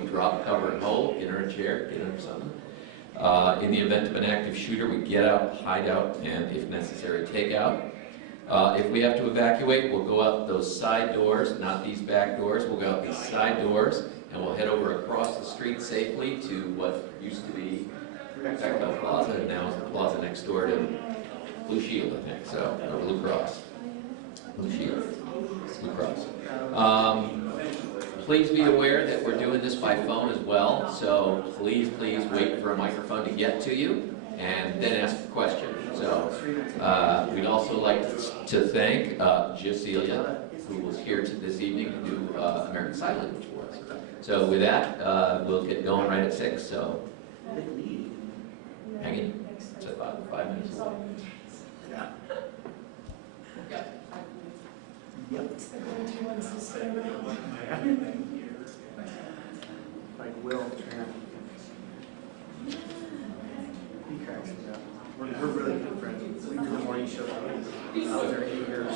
we drop, cover, and hold, get her a chair, get her something. In the event of an active shooter, we get out, hide out, and if necessary, take out. If we have to evacuate, we'll go out those side doors, not these back doors. We'll go out these side doors, and we'll head over across the street safely to what used to be Bechtel Plaza, and now is the plaza next door to Blue Shield, I think, so, or Blue Cross. Blue Shield, Blue Cross. Please be aware that we're doing this by phone as well, so please wait for a microphone to get to you, and then ask a question. So, we'd also like to thank Jasilia, who was here this evening to do American Sign Language for us. So with that, we'll get going right at 6, so hang in. It's about 5 minutes away. Yep. Like Will Tran. He cracks me up. We're really good friends. We do the morning show. I was there 8 years.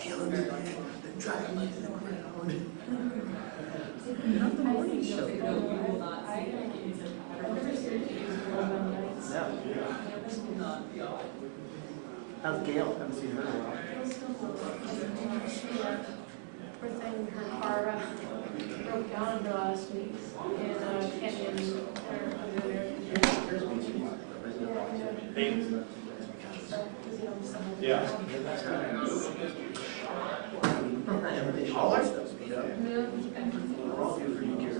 Killing it. They're driving me to the ground. Not the morning show. Yeah. How's Gail? Haven't seen her in a while. Poor thing, her car broke down in her last week, and Canyon, Yeah. All our stuff's beat up. We're all due for new gear.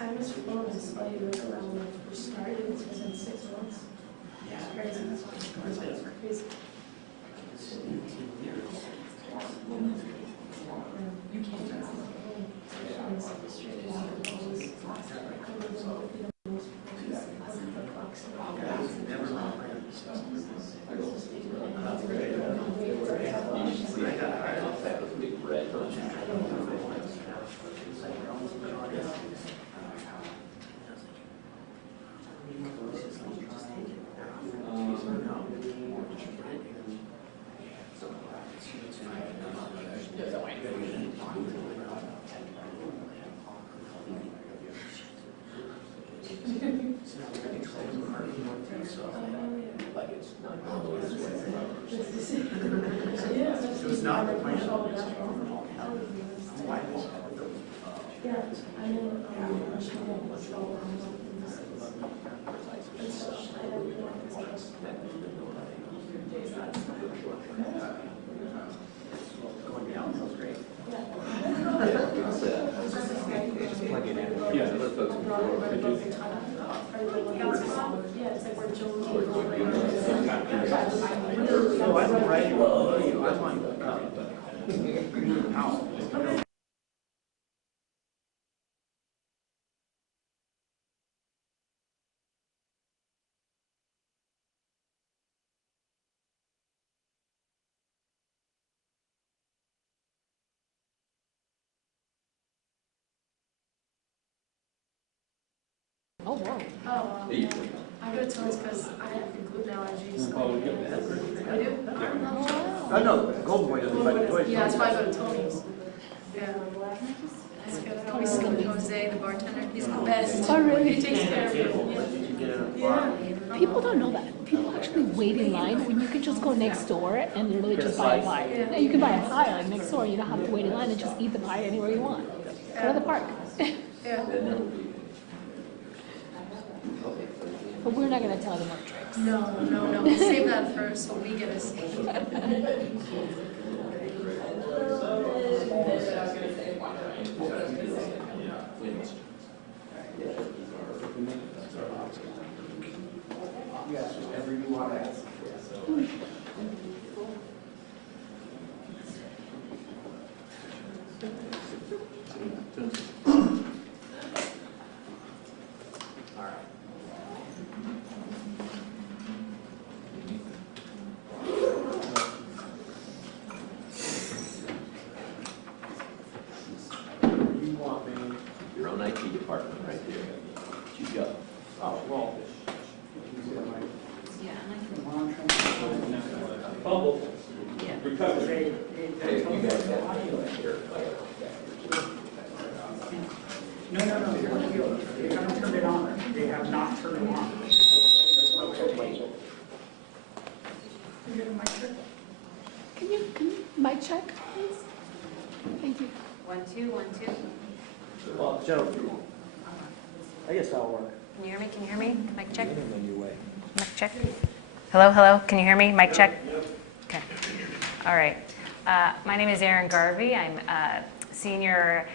time is flown as like around when we started, it's within 6 months. It's crazy. It's crazy. You can't do It was not the plan. Yeah, I mean, Going down feels great. Yeah, let folks yeah, it's like we're Jones. No, I went right below you. I'm like, how? Oh, wow. Oh, I go to Tony's because I have gluten allergies. Oh, you get that? I do? Oh, no, Golden Boy doesn't like toys. Yeah, that's why I go to Tony's. Yeah. That's good. I always see Jose, the bartender. He's the best. Oh, really? He takes care of me. Did you get it? Yeah. People don't know that. People actually wait in line when you can just go next door and literally just buy a pie. Yeah. And you can buy a pie like next door. You don't have to wait in line and just eat the pie anywhere you want. Go to the park. Yeah. But we're not going to tell them our tricks. No. We'll save that first so we get a seat. Yes, whatever you want to ask. You want me? Your own IT department right there. You go. Oh, well. bubble Yeah. recovery. Hey, you guys have here. No, they're they haven't turned it on. They have not turned it on. Can you mic check, please? Thank you. 1, 2, 1, 2. Well, Joe, I guess that'll work. Can you hear me? Can you hear me? Mic check. In your way. Mic check. Hello, hello. Can you hear me? Mic check. Okay. All right. My name is Erin Garvey. I'm senior.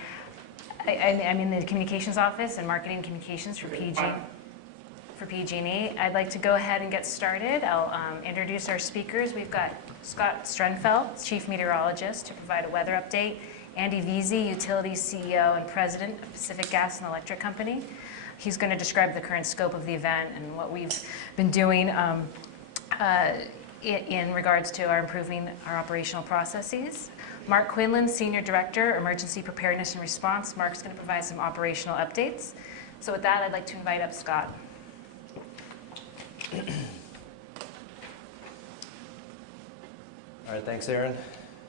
I'm in the communications office and marketing communications for PG&E. I'd like to go ahead and get started. I'll introduce our speakers. We've got Scott Strenfeld, Chief Meteorologist, to provide a weather update. Andy Veazey, Utilities CEO and President of Pacific Gas and Electric Company. He's going to describe the current scope of the event and what we've been doing in regards to improving our operational processes. Mark Quinlan, Senior Director, Emergency Preparedness and Response. Mark's going to provide some operational updates. So with that, I'd like to invite up Scott. All right, thanks, Aaron.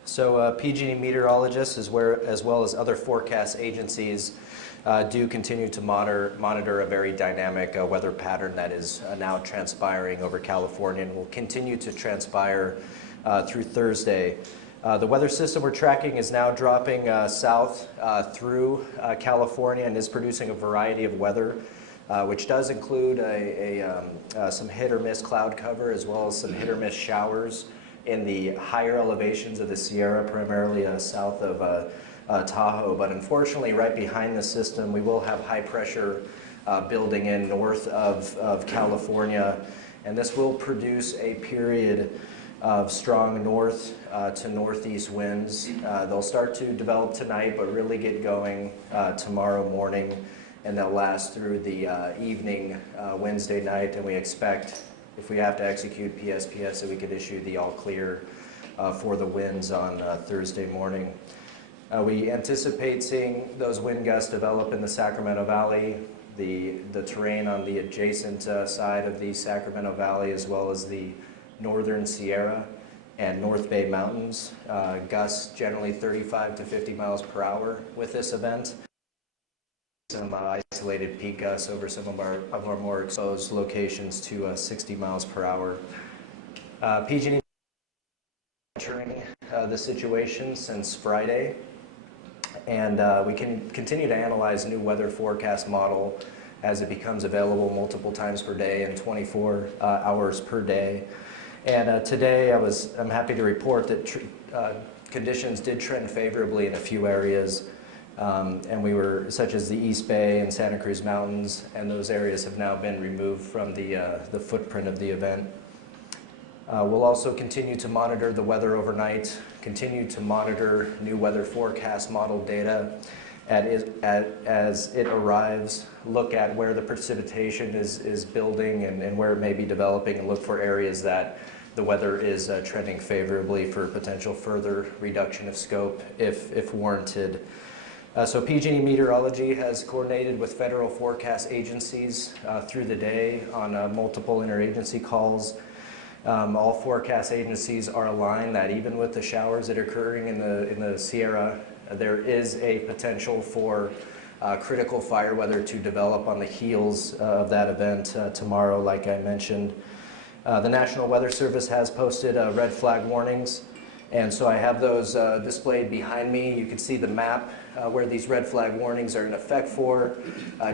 So PG&E meteorologists, as well as other forecast agencies, do continue to monitor a very dynamic weather pattern that is now transpiring over California and will continue to transpire through Thursday. The weather system we're tracking is now dropping south through California and is producing a variety of weather, which does include some hit or miss cloud cover as well as some hit or miss showers in the higher elevations of the Sierra, primarily south of Tahoe. But unfortunately, right behind the system, we will have high pressure building in north of California, and this will produce a period of strong north to northeast winds. They'll start to develop tonight, but really get going tomorrow morning, and they'll last through the evening Wednesday night, and we expect, if we have to execute PSPS, that we could issue the all clear for the winds on Thursday morning. We anticipate seeing those wind gusts develop in the Sacramento Valley, the terrain on the adjacent side of the Sacramento Valley, as well as the northern Sierra and North Bay Mountains. Gusts generally 35 to 50 miles per hour with this event. Some isolated peak gusts over some of our more exposed locations to 60 miles per hour. PG&E monitoring the situation since Friday, and we can continue to analyze new weather forecast model as it becomes available multiple times per day and 24 hours per day. And today I'm happy to report that conditions did trend favorably in a few areas. And we were, such as the East Bay and Santa Cruz Mountains, and those areas have now been removed from the footprint of the event. We'll also continue to monitor the weather overnight, continue to monitor new weather forecast model data as it arrives, look at where the precipitation is building and where it may be developing, and look for areas that the weather is trending favorably for potential further reduction of scope if warranted. So PG&E Meteorology has coordinated with federal forecast agencies through the day on multiple interagency calls. All forecast agencies are aligned that even with the showers that are occurring in the Sierra, there is a potential for critical fire weather to develop on the heels of that event tomorrow, like I mentioned. The National Weather Service has posted red flag warnings, and so I have those displayed behind me. You can see the map where these red flag warnings are in effect for.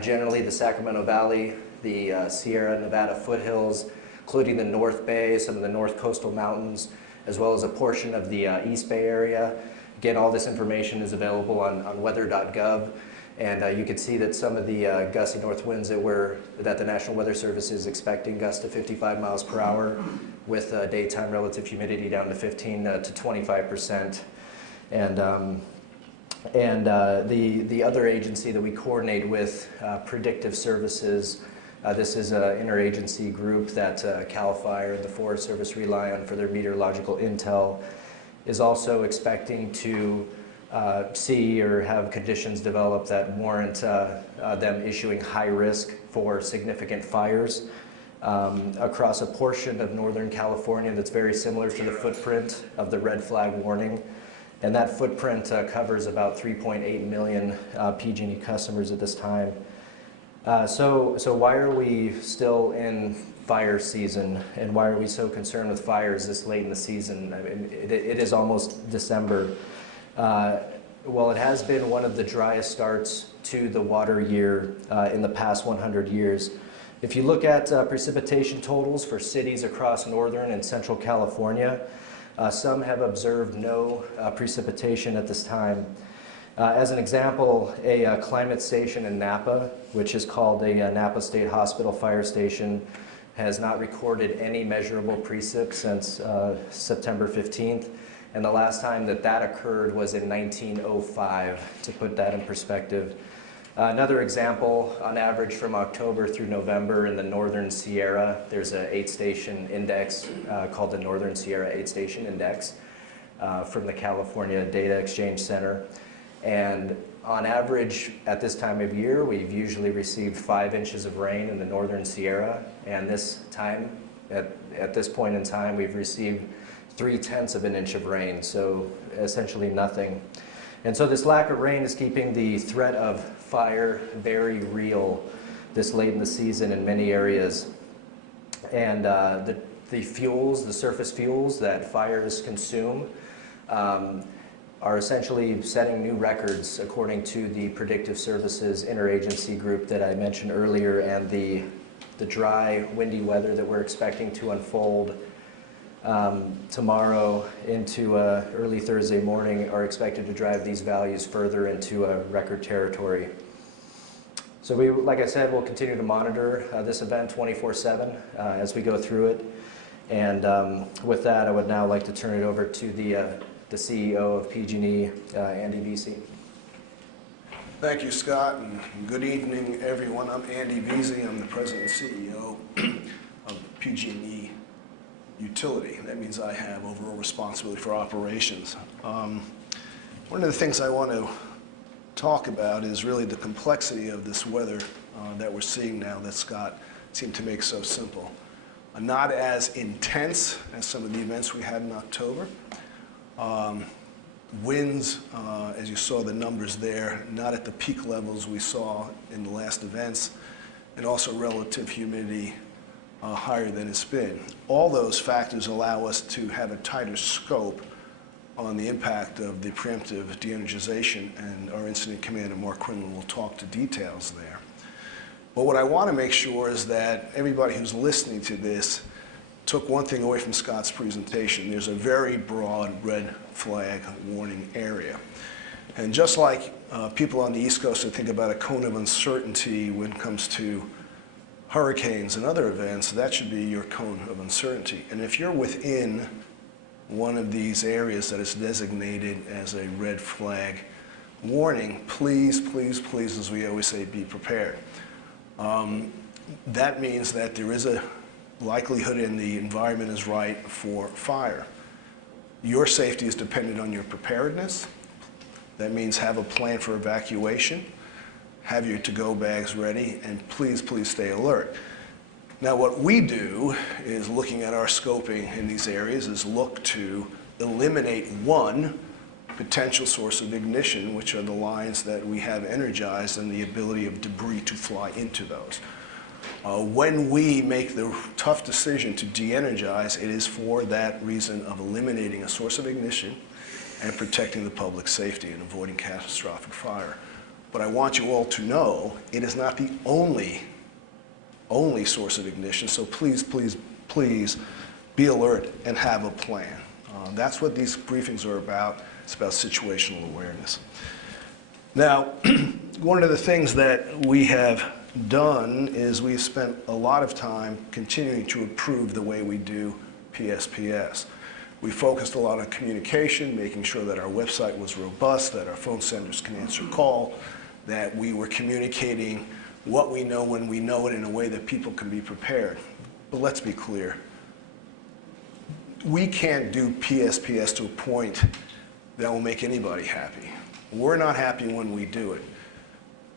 Generally the Sacramento Valley, the Sierra Nevada foothills, including the North Bay, some of the North Coastal Mountains, as well as a portion of the East Bay area. Again, all this information is available on weather.gov, and you can see that some of the gusty north winds that the National Weather Service is expecting gusts to 55 miles per hour, with daytime relative humidity down to 15 to 25%. And the other agency that we coordinate with, Predictive Services, this is an interagency group that CAL FIRE and the Forest Service rely on for their meteorological intel, is also expecting to see or have conditions develop that warrant them issuing high risk for significant fires. across a portion of Northern California that's very similar to the footprint of the red flag warning. And that footprint covers about 3.8 million PG&E customers at this time. So why are we still in fire season, and why are we so concerned with fires this late in the season? I mean, it is almost December. Well, it has been one of the driest starts to the water year in the past 100 years. If you look at precipitation totals for cities across Northern and Central California, some have observed no precipitation at this time. As an example, a climate station in Napa, which is called a Napa State Hospital Fire Station, has not recorded any measurable precip since September 15th. And the last time that occurred was in 1905, to put that in perspective. Another example, on average from October through November in the Northern Sierra, there's an 8-station index called the Northern Sierra 8-station index from the California Data Exchange Center. And on average, at this time of year, we've usually received 5 inches of rain in the Northern Sierra. And this time, at this point in time, we've received 0.3 of an inch of rain, so essentially nothing. And so this lack of rain is keeping the threat of fire very real this late in the season in many areas. And the fuels, the surface fuels that fires consume are essentially setting new records according to the Predictive Services Interagency Group that I mentioned earlier, and the dry, windy weather that we're expecting to unfold tomorrow into early Thursday morning are expected to drive these values further into record territory. So we, like I said, will continue to monitor this event 24/7 as we go through it. And with that, I would now like to turn it over to the CEO of PG&E, Andy Vesey. Thank you, Scott, and good evening, everyone. I'm Andy Vesey. I'm the President and CEO of PG&E Utility. That means I have overall responsibility for operations. One of the things I want to talk about is really the complexity of this weather that we're seeing now that Scott seemed to make so simple. Not as intense as some of the events we had in October. Winds, as you saw the numbers there, not at the peak levels we saw in the last events, and also relative humidity higher than it's been. All those factors allow us to have a tighter scope on the impact of the preemptive de-energization, and our incident commander, Mark Quinlan, will talk to details there. But what I want to make sure is that everybody who's listening to this took one thing away from Scott's presentation. There's a very broad red flag warning area. And just like people on the East Coast that think about a cone of uncertainty when it comes to hurricanes and other events, that should be your cone of uncertainty. And if you're within one of these areas that is designated as a red flag warning, please, please, please, as we always say, be prepared. That means that there is a likelihood and the environment is right for fire. Your safety is dependent on your preparedness. That means have a plan for evacuation, have your to-go bags ready, and please, please stay alert. Now, what we do is, looking at our scoping in these areas, is look to eliminate one potential source of ignition, which are the lines that we have energized and the ability of debris to fly into those. When we make the tough decision to de-energize, it is for that reason of eliminating a source of ignition and protecting the public safety and avoiding catastrophic fire. But I want you all to know it is not the only source of ignition, so please, please, please be alert and have a plan. That's what these briefings are about. It's about situational awareness. Now, one of the things that we have done is we've spent a lot of time continuing to improve the way we do PSPS. We focused a lot on communication, making sure that our website was robust, that our phone centers can answer call, that we were communicating what we know when we know it in a way that people can be prepared. But let's be clear. We can't do PSPS to a point that will make anybody happy. We're not happy when we do it.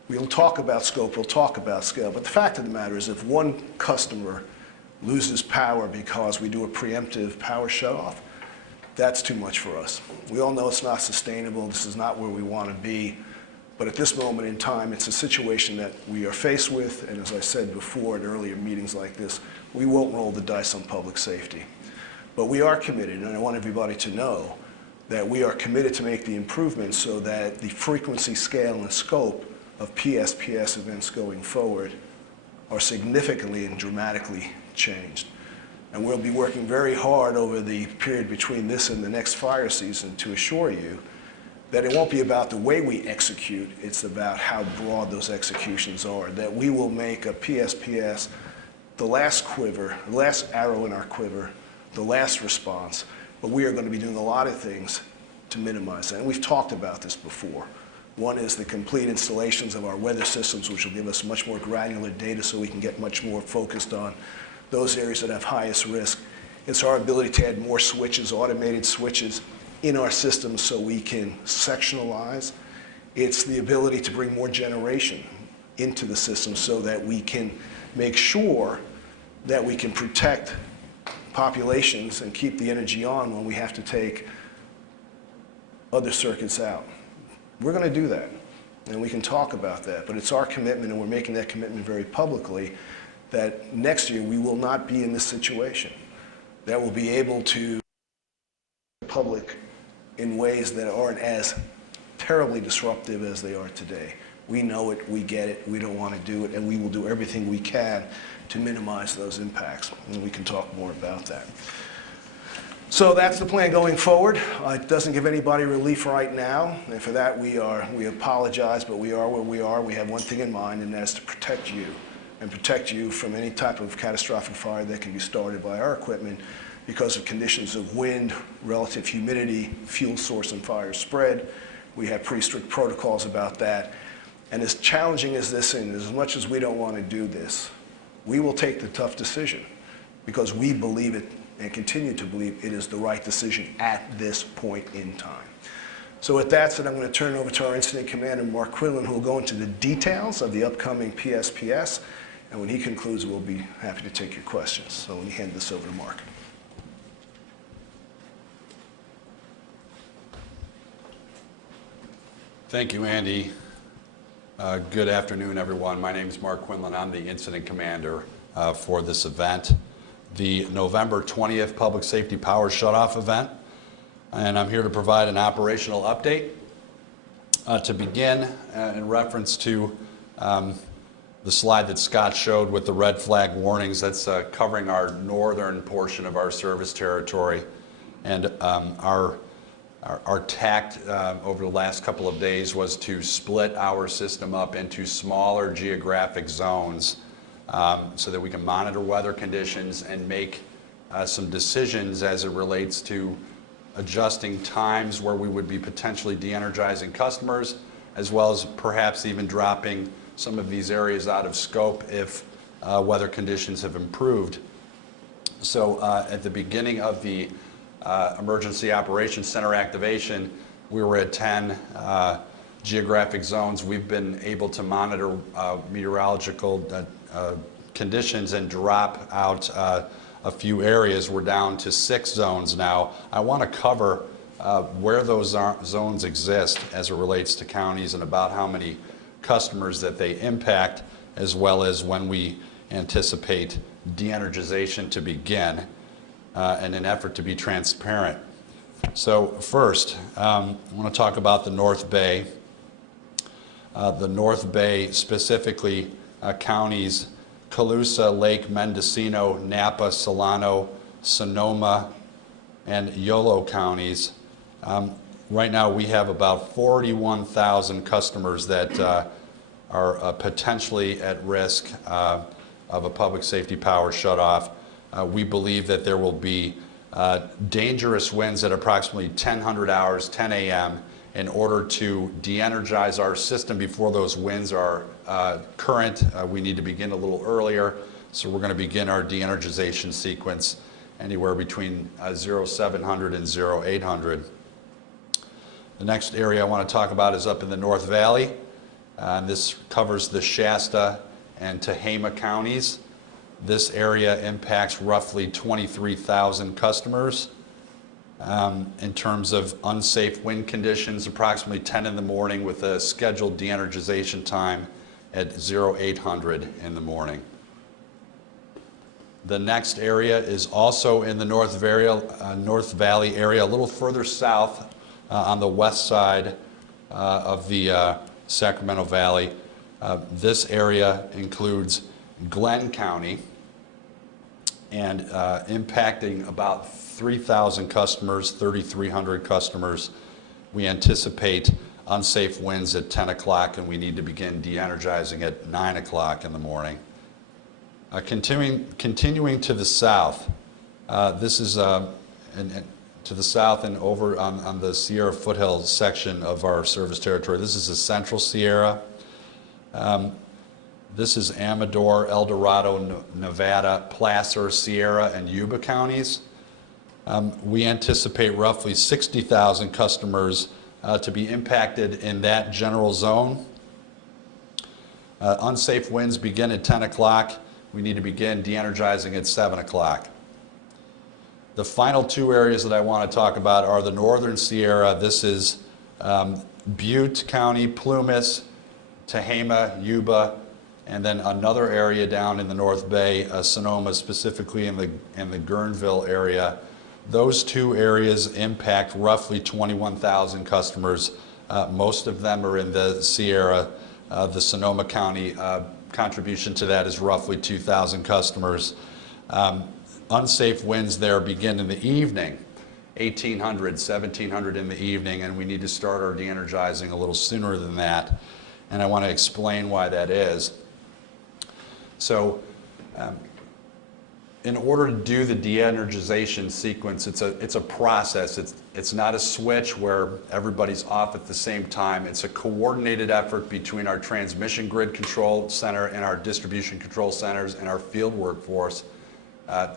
We'll talk about scope, we'll talk about scale, but the fact of the matter is if one customer loses power because we do a preemptive power shutoff, that's too much for us. We all know it's not sustainable. This is not where we want to be. But at this moment in time, it's a situation that we are faced with, and as I said before in earlier meetings like this, we won't roll the dice on public safety. But we are committed, and I want everybody to know that we are committed to make the improvements so that the frequency, scale, and scope of PSPS events going forward are significantly and dramatically changed. And we'll be working very hard over the period between this and the next fire season to assure you that it won't be about the way we execute, it's about how broad those executions are, that we will make a PSPS the last quiver, the last arrow in our quiver, the last response, but we are going to be doing a lot of things to minimize that. And we've talked about this before. One is the complete installations of our weather systems, which will give us much more granular data so we can get much more focused on those areas that have highest risk. It's our ability to add more switches, automated switches in our systems so we can sectionalize. It's the ability to bring more generation into the system so that we can make sure that we can protect populations and keep the energy on when we have to take other circuits out. We're going to do that, and we can talk about that, but it's our commitment, and we're making that commitment very publicly, that next year we will not be in this situation, that we'll be able to public in ways that aren't as terribly disruptive as they are today. We know it, we get it, we don't want to do it, and we will do everything we can to minimize those impacts, and we can talk more about that. So that's the plan going forward. It doesn't give anybody relief right now, and for that we apologize, but we are where we are. We have one thing in mind, and that's to protect you, and protect you from any type of catastrophic fire that can be started by our equipment because of conditions of wind, relative humidity, fuel source, and fire spread. We have pretty strict protocols about that. And as challenging as this is, as much as we don't want to do this, we will take the tough decision because we believe it and continue to believe it is the right decision at this point in time. So with that said, I'm going to turn it over to our Incident Commander, Mark Quinlan, who will go into the details of the upcoming PSPS. And when he concludes, we'll be happy to take your questions. So let me hand this over to Mark. Thank you, Andy. Good afternoon, everyone. My name is Mark Quinlan. I'm the Incident Commander for this event, the November 20th Public Safety Power Shutoff event. And I'm here to provide an operational update. To begin, in reference to the slide that Scott showed with the red flag warnings, that's covering our northern portion of our service territory. And our tact over the last couple of days was to split our system up into smaller geographic zones so that we can monitor weather conditions and make some decisions as it relates to adjusting times where we would be potentially de-energizing customers, as well as perhaps even dropping some of these areas out of scope if weather conditions have improved. So at the beginning of the Emergency Operations Center activation, we were at 10 geographic zones. We've been able to monitor meteorological conditions and drop out a few areas. We're down to 6 zones now. I want to cover where those zones exist as it relates to counties and about how many customers that they impact, as well as when we anticipate de-energization to begin. In an effort to be transparent. So first, I want to talk about the North Bay. The North Bay, specifically counties Colusa, Lake Mendocino, Napa, Solano, Sonoma, and Yolo counties. Right now we have about 41,000 customers that are potentially at risk of a public safety power shutoff. We believe that there will be dangerous winds at approximately 1000 hours, 10 a.m. in order to de-energize our system before those winds are current. We need to begin a little earlier, so we're going to begin our de-energization sequence anywhere between 0700 and 0800. The next area I want to talk about is up in the North Valley. This covers the Shasta and Tehama counties. This area impacts roughly 23,000 customers. In terms of unsafe wind conditions, approximately 10 in the morning with a scheduled de-energization time at 0800 in the morning. The next area is also in the North Valley area, a little further south on the west side of the Sacramento Valley. This area includes Glenn County and impacting about 3,000 customers, 3,300 customers. We anticipate unsafe winds at 10 o'clock, and we need to begin de-energizing at 9 o'clock in the morning. Continuing to the south, this is to the south and over on the Sierra Foothills section of our service territory. This is the Central Sierra. This is Amador, El Dorado, Nevada, Placer, Sierra, and Yuba counties. We anticipate roughly 60,000 customers to be impacted in that general zone. Unsafe winds begin at 10 o'clock. We need to begin de-energizing at 7 o'clock. The final two areas that I want to talk about are the Northern Sierra. This is Butte County, Plumas, Tehama, Yuba, and then another area down in the North Bay, Sonoma, specifically in the Guerneville area. Those two areas impact roughly 21,000 customers. Most of them are in the Sierra. The Sonoma County contribution to that is roughly 2,000 customers. Unsafe winds there begin in the evening, 1,800, 1,700 in the evening, and we need to start our de-energizing a little sooner than that. And I want to explain why that is. So, in order to do the de-energization sequence, it's a process. It's not a switch where everybody's off at the same time. It's a coordinated effort between our transmission grid control center and our distribution control centers and our field workforce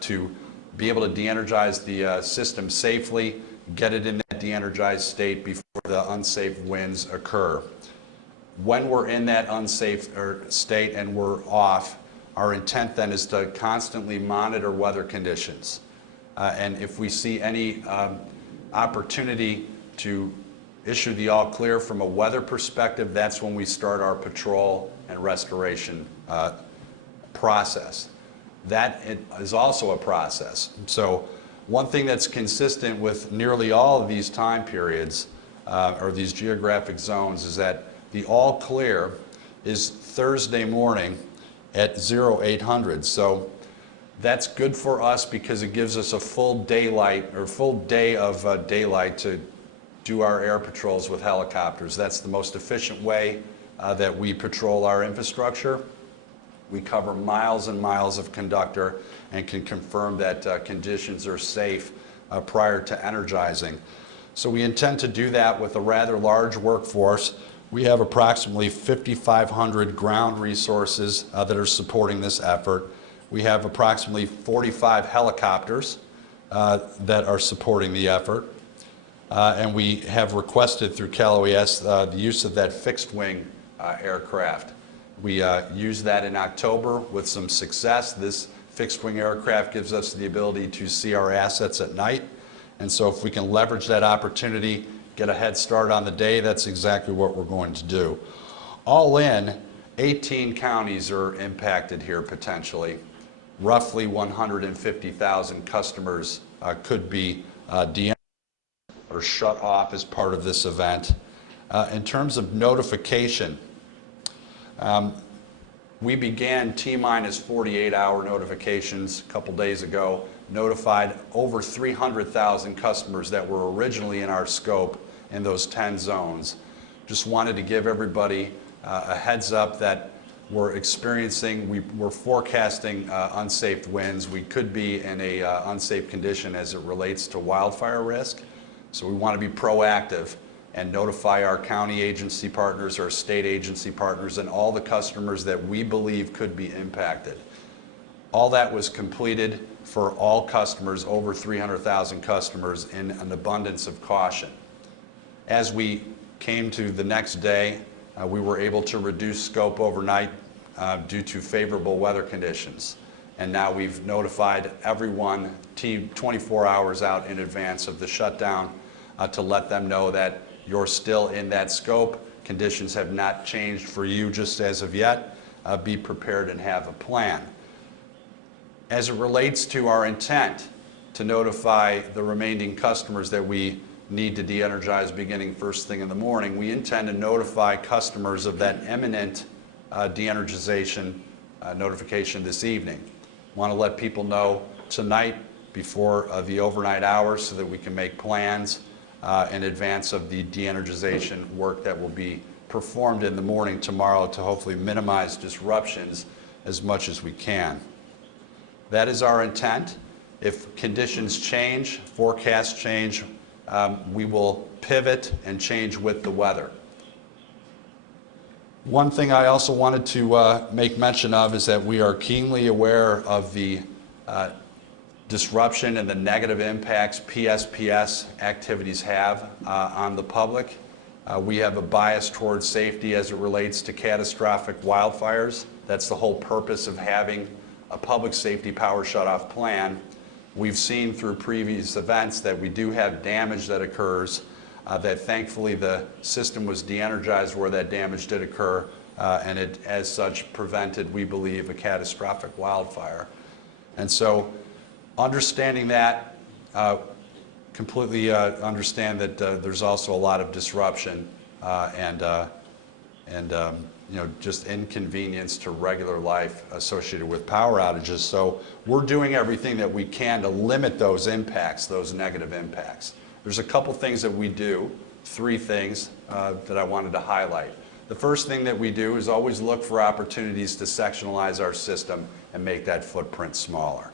to be able to de-energize the system safely, get it in that de-energized state before the unsafe winds occur. When we're in that unsafe state and we're off, our intent then is to constantly monitor weather conditions. And if we see any opportunity to issue the all clear from a weather perspective, that's when we start our patrol and restoration process. That is also a process. So one thing that's consistent with nearly all of these time periods or these geographic zones is that the all clear is Thursday morning at 0800. So that's good for us because it gives us a full daylight or full day of daylight to do our air patrols with helicopters. That's the most efficient way that we patrol our infrastructure. We cover miles and miles of conductor and can confirm that conditions are safe prior to energizing. So we intend to do that with a rather large workforce. We have approximately 5,500 ground resources that are supporting this effort. We have approximately 45 helicopters that are supporting the effort. And we have requested through Cal OES the use of that fixed wing aircraft. We used that in October with some success. This fixed wing aircraft gives us the ability to see our assets at night. And so if we can leverage that opportunity, get a head start on the day, that's exactly what we're going to do. All in, 18 counties are impacted here potentially. Roughly 150,000 customers could be de-energized or shut off as part of this event. In terms of notification, we began T-minus 48-hour notifications a couple days ago, notified over 300,000 customers that were originally in our scope in those 10 zones. Just wanted to give everybody a heads up that we're forecasting unsafe winds. We could be in a unsafe condition as it relates to wildfire risk. So we want to be proactive and notify our county agency partners, our state agency partners, and all the customers that we believe could be impacted. All that was completed for all customers, over 300,000 customers, in an abundance of caution. As we came to the next day, we were able to reduce scope overnight due to favorable weather conditions. And now we've notified everyone 24 hours out in advance of the shutdown to let them know that you're still in that scope. Conditions have not changed for you just as of yet. Be prepared and have a plan. As it relates to our intent to notify the remaining customers that we need to de-energize beginning first thing in the morning, we intend to notify customers of that imminent de-energization notification this evening. Want to let people know tonight before the overnight hours so that we can make plans in advance of the de-energization work that will be performed in the morning tomorrow to hopefully minimize disruptions as much as we can. That is our intent. If conditions change, forecasts change, we will pivot and change with the weather. One thing I also wanted to make mention of is that we are keenly aware of the disruption and the negative impacts PSPS activities have on the public. We have a bias towards safety as it relates to catastrophic wildfires. That's the whole purpose of having a public safety power shutoff plan. We've seen through previous events that we do have damage that occurs, that thankfully the system was de-energized where that damage did occur, and it, as such, prevented, we believe, a catastrophic wildfire. And so, understanding that, completely understand that there's also a lot of disruption and just inconvenience to regular life associated with power outages. So we're doing everything that we can to limit those impacts, those negative impacts. There's a couple things that we do, 3 things that I wanted to highlight. The first thing that we do is always look for opportunities to sectionalize our system and make that footprint smaller.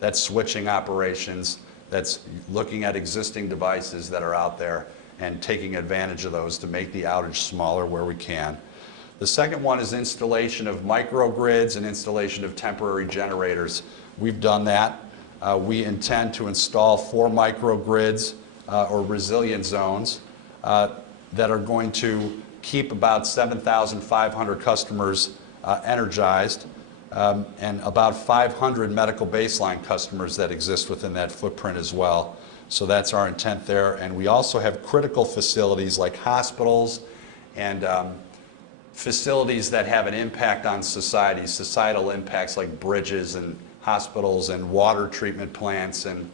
That's switching operations, that's looking at existing devices that are out there and taking advantage of those to make the outage smaller where we can. The second one is installation of microgrids and installation of temporary generators. We've done that. We intend to install 4 microgrids or resilient zones that are going to keep about 7,500 customers energized and about 500 medical baseline customers that exist within that footprint as well. So that's our intent there. And we also have critical facilities like hospitals and facilities that have an impact on society, societal impacts like bridges and hospitals and water treatment plants and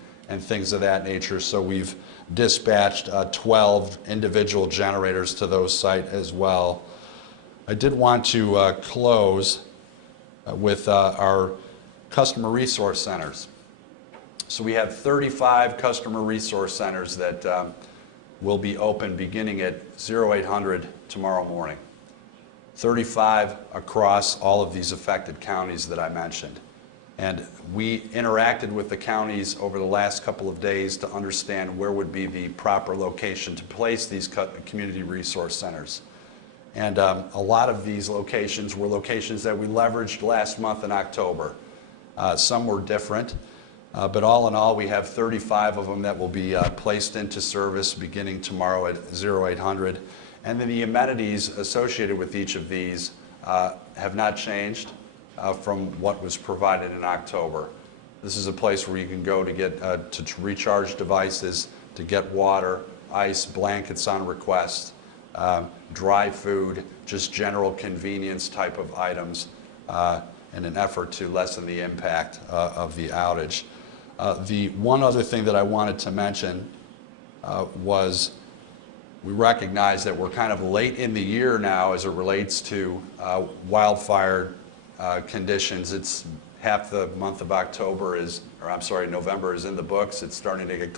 things of that nature. So we've dispatched 12 individual generators to those sites as well. I did want to close with our customer resource centers. So we have 35 customer resource centers that will be open beginning at 0800 tomorrow morning. 35 across all of these affected counties that I mentioned. And we interacted with the counties over the last couple of days to understand where would be the proper location to place these community resource centers. And a lot of these locations were locations that we leveraged last month in October. Some were different, but all in all, we have 35 of them that will be placed into service beginning tomorrow at 0800. And then the amenities associated with each of these have not changed from what was provided in October. This is a place where you can go to get to recharge devices, to get water, ice, blankets on request, dry food, just general convenience type of items in an effort to lessen the impact of the outage. The one other thing that I wanted to mention was we recognize that we're kind of late in the year now as it relates to wildfire conditions. It's half the month of November is in the books. It's starting to get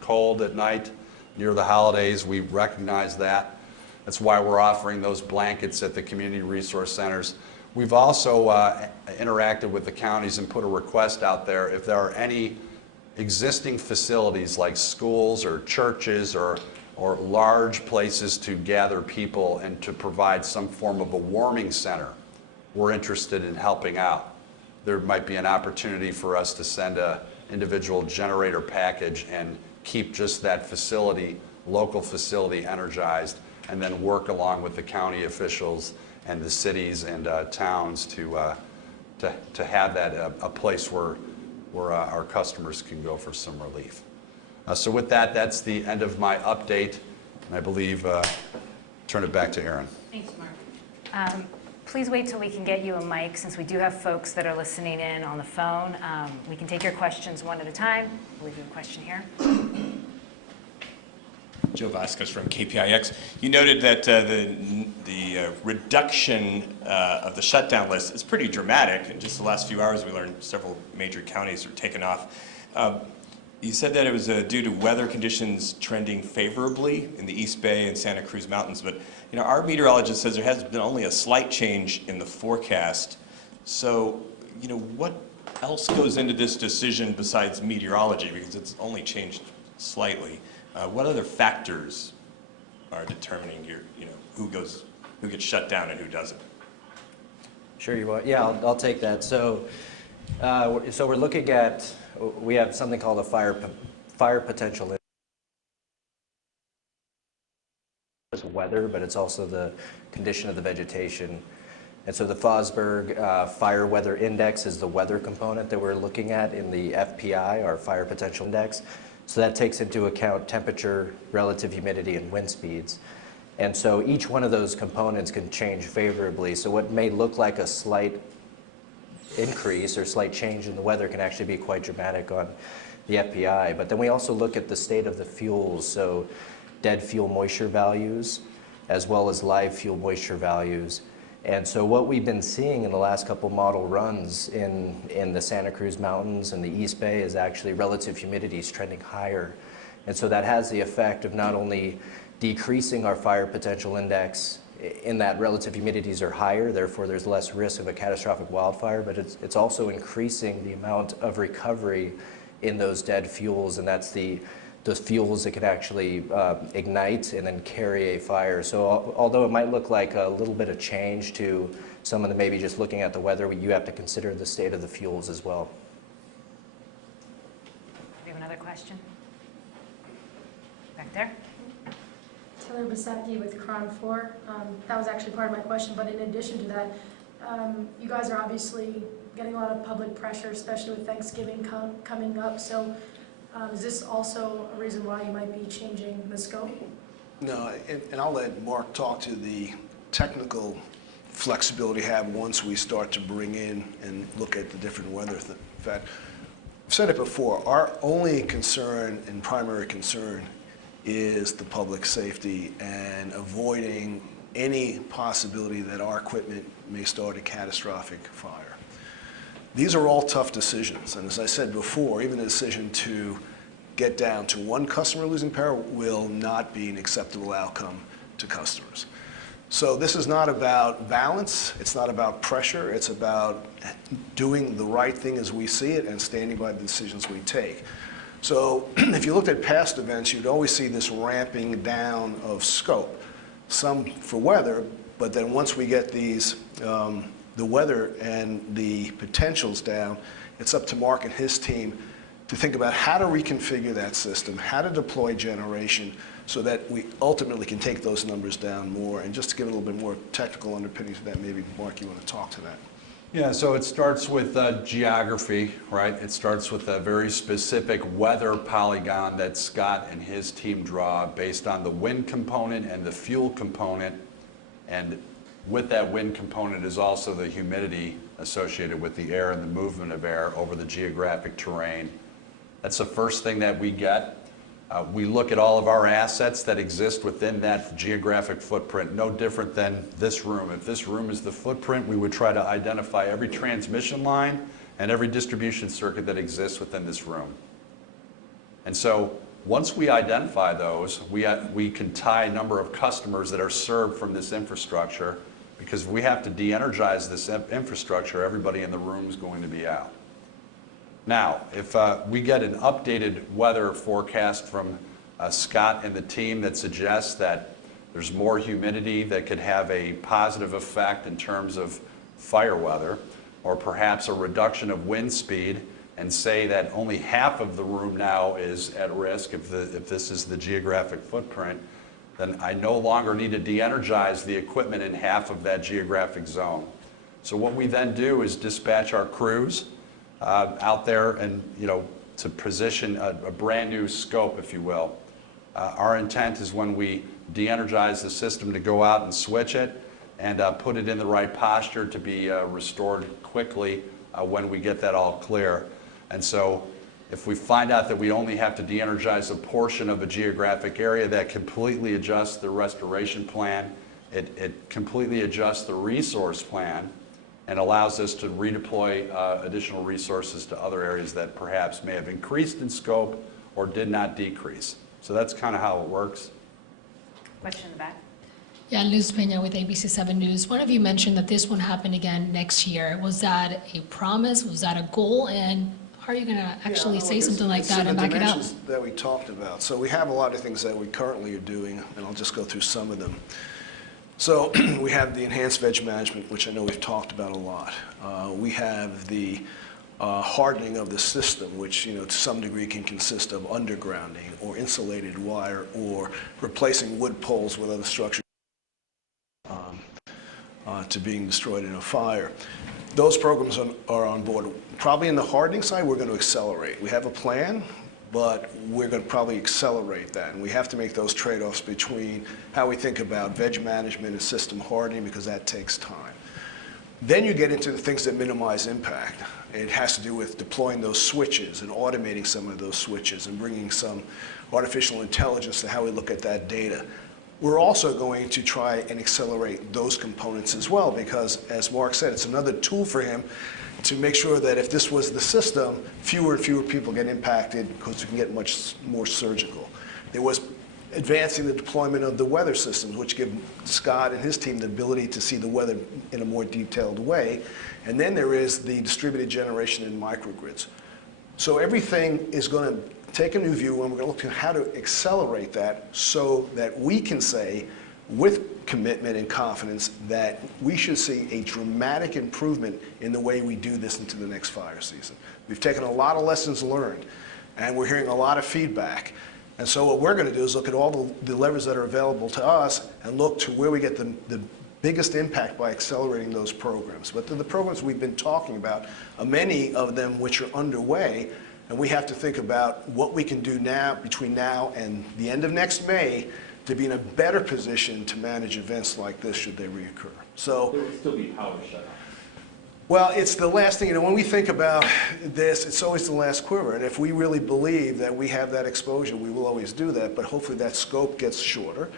cold at night near the holidays. We recognize that. That's why we're offering those blankets at the community resource centers. We've also interacted with the counties and put a request out there if there are any existing facilities like schools or churches or large places to gather people and to provide some form of a warming center. We're interested in helping out. There might be an opportunity for us to send an individual generator package and keep just that facility, local facility, energized, and then work along with the county officials and the cities and towns to to have that a place where our customers can go for some relief. So with that, that's the end of my update, and I believe turn it back to Aaron. Thanks, Mark. Please wait till we can get you a mic, since we do have folks that are listening in on the phone. We can take your questions one at a time. I believe you have a question here. Joe Vasquez from KPIX. You noted that the reduction of the shutdown list is pretty dramatic. In just the last few hours, we learned several major counties are taken off. You said that it was due to weather conditions trending favorably in the East Bay and Santa Cruz Mountains, but our meteorologist says there has been only a slight change in the forecast. So, what else goes into this decision besides meteorology, because it's only changed slightly? What other factors are determining who gets shut down and who doesn't? Sure, you want? Yeah, I'll take that. So we're looking at, we have something called a fire potential. It's weather, but it's also the condition of the vegetation. And so the Fosberg Fire Weather Index is the weather component that we're looking at in the FPI, our Fire Potential Index. So that takes into account temperature, relative humidity, and wind speeds. And so each one of those components can change favorably. So what may look like a slight increase or slight change in the weather can actually be quite dramatic on the FPI. But then we also look at the state of the fuels, so dead fuel moisture values, as well as live fuel moisture values. And so what we've been seeing in the last couple model runs in the Santa Cruz Mountains and the East Bay is actually relative humidity is trending higher. And so that has the effect of not only decreasing our fire potential index in that relative humidities are higher, therefore there's less risk of a catastrophic wildfire, but it's also increasing the amount of recovery in those dead fuels, and that's those fuels that can actually ignite and then carry a fire. So although it might look like a little bit of change to someone that maybe just looking at the weather, you have to consider the state of the fuels as well. We have another question? Back there? Taylor Basecki with Cron 4. That was actually part of my question, but in addition to that, you guys are obviously getting a lot of public pressure, especially with Thanksgiving coming up. So is this also a reason why you might be changing the scope? No, and I'll let Mark talk to the technical flexibility we have once we start to bring in and look at the different weather. In fact, I've said it before, our only concern and primary concern is the public safety and avoiding any possibility that our equipment may start a catastrophic fire. These are all tough decisions, and as I said before, even the decision to get down to one customer losing power will not be an acceptable outcome to customers. So this is not about balance, it's not about pressure, it's about doing the right thing as we see it and standing by the decisions we take. So if you looked at past events, you'd always see this ramping down of scope, some for weather, but then once we get these, the weather and the potentials down, it's up to Mark and his team to think about how to reconfigure that system, how to deploy generation so that we ultimately can take those numbers down more. And just to give a little bit more technical underpinning to that, maybe Mark, you want to talk to that? Yeah, so it starts with geography, right? It starts with a very specific weather polygon that Scott and his team draw based on the wind component and the fuel component. And with that wind component is also the humidity associated with the air and the movement of air over the geographic terrain. That's the first thing that we get. We look at all of our assets that exist within that geographic footprint, no different than this room. If this room is the footprint, we would try to identify every transmission line and every distribution circuit that exists within this room. And so once we identify those, we can tie a number of customers that are served from this infrastructure, because if we have to de-energize this infrastructure, everybody in the room is going to be out. Now, if we get an updated weather forecast from Scott and the team that suggests that there's more humidity that could have a positive effect in terms of fire weather, or perhaps a reduction of wind speed, and say that only half of the room now is at risk if this is the geographic footprint, then I no longer need to de-energize the equipment in half of that geographic zone. So what we then do is dispatch our crews out there and, to position a brand new scope, if you will. Our intent is when we de-energize the system to go out and switch it and put it in the right posture to be restored quickly when we get that all clear. And so if we find out that we only have to de-energize a portion of a geographic area, that completely adjusts the restoration plan. It completely adjusts the resource plan and allows us to redeploy additional resources to other areas that perhaps may have increased in scope or did not decrease. So that's kind of how it works. Question in the back. Yeah, Luz Pena with ABC7 News. One of you mentioned that this won't happen again next year. Was that a promise? Was that a goal? And how are you going to actually say something like that and back it up? So the dimensions that we talked about. So we have a lot of things that we currently are doing, and I'll just go through some of them. So we have the enhanced veg management, which I know we've talked about a lot. We have the hardening of the system, which to some degree can consist of undergrounding or insulated wire or replacing wood poles with other structures to being destroyed in a fire. Those programs are on board. Probably in the hardening side, we're going to accelerate. We have a plan, but we're going to probably accelerate that. And we have to make those trade-offs between how we think about veg management and system hardening, because that takes time. Then you get into the things that minimize impact. It has to do with deploying those switches and automating some of those switches and bringing some artificial intelligence to how we look at that data. We're also going to try and accelerate those components as well, because, as Mark said, it's another tool for him to make sure that if this was the system, fewer and fewer people get impacted because we can get much more surgical. There was advancing the deployment of the weather systems, which give Scott and his team the ability to see the weather in a more detailed way. And then there is the distributed generation and microgrids. So everything is going to take a new view, and we're going to look at how to accelerate that so that we can say with commitment and confidence that we should see a dramatic improvement in the way we do this into the next fire season. We've taken a lot of lessons learned, and we're hearing a lot of feedback. And so what we're going to do is look at all the levers that are available to us and look to where we get the biggest impact by accelerating those programs. But the programs we've been talking about, many of them which are underway, and we have to think about what we can do now, between now and the end of next May, to be in a better position to manage events like this should they reoccur. So There will still be power shut off. well, it's the last thing, when we think about this, it's always the last quiver. And if we really believe that we have that exposure, we will always do that, but hopefully that scope gets shorter.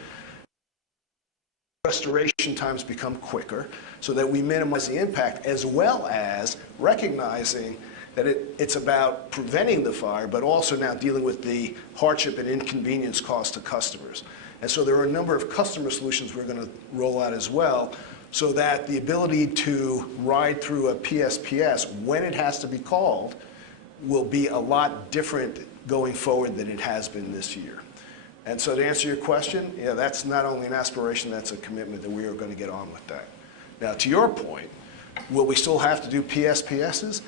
Restoration times become quicker so that we minimize the impact, as well as recognizing that it's about preventing the fire, but also now dealing with the hardship and inconvenience cost to customers. And so there are a number of customer solutions we're going to roll out as well, so that the ability to ride through a PSPS when it has to be called will be a lot different going forward than it has been this year. And so to answer your question, that's not only an aspiration, that's a commitment that we are going to get on with that. Now, to your point, will we still have to do PSPSs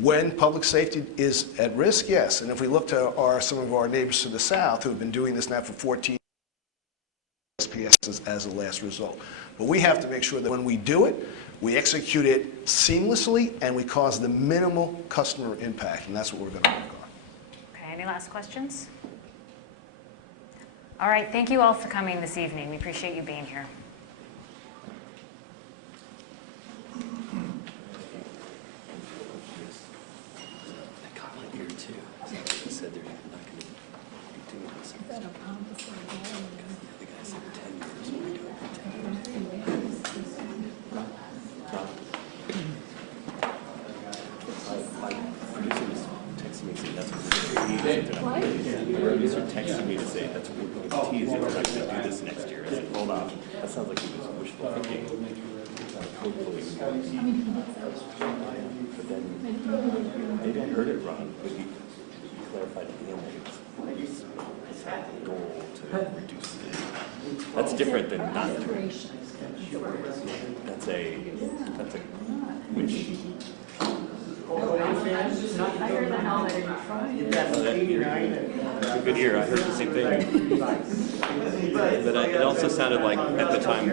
when public safety is at risk? Yes. And if we look to some of our neighbors to the south who have been doing this now for 14 years, PSPSs as a last result. But we have to make sure that when we do it, we execute it seamlessly and we cause the minimal customer impact, and that's what we're going to work on. Okay, any last questions? All right, thank you all for coming this evening. We appreciate you being here. Producer texted me to say that's what we're going to tease it. We're not going to do this next year. I said, hold on. That sounds like he was wishful thinking. Hopefully. But then maybe I heard it wrong, but he clarified at the end that it's a goal to reduce it. That's different than not doing it. That's a which. It's a good ear. I heard the same thing. But it also sounded like at the time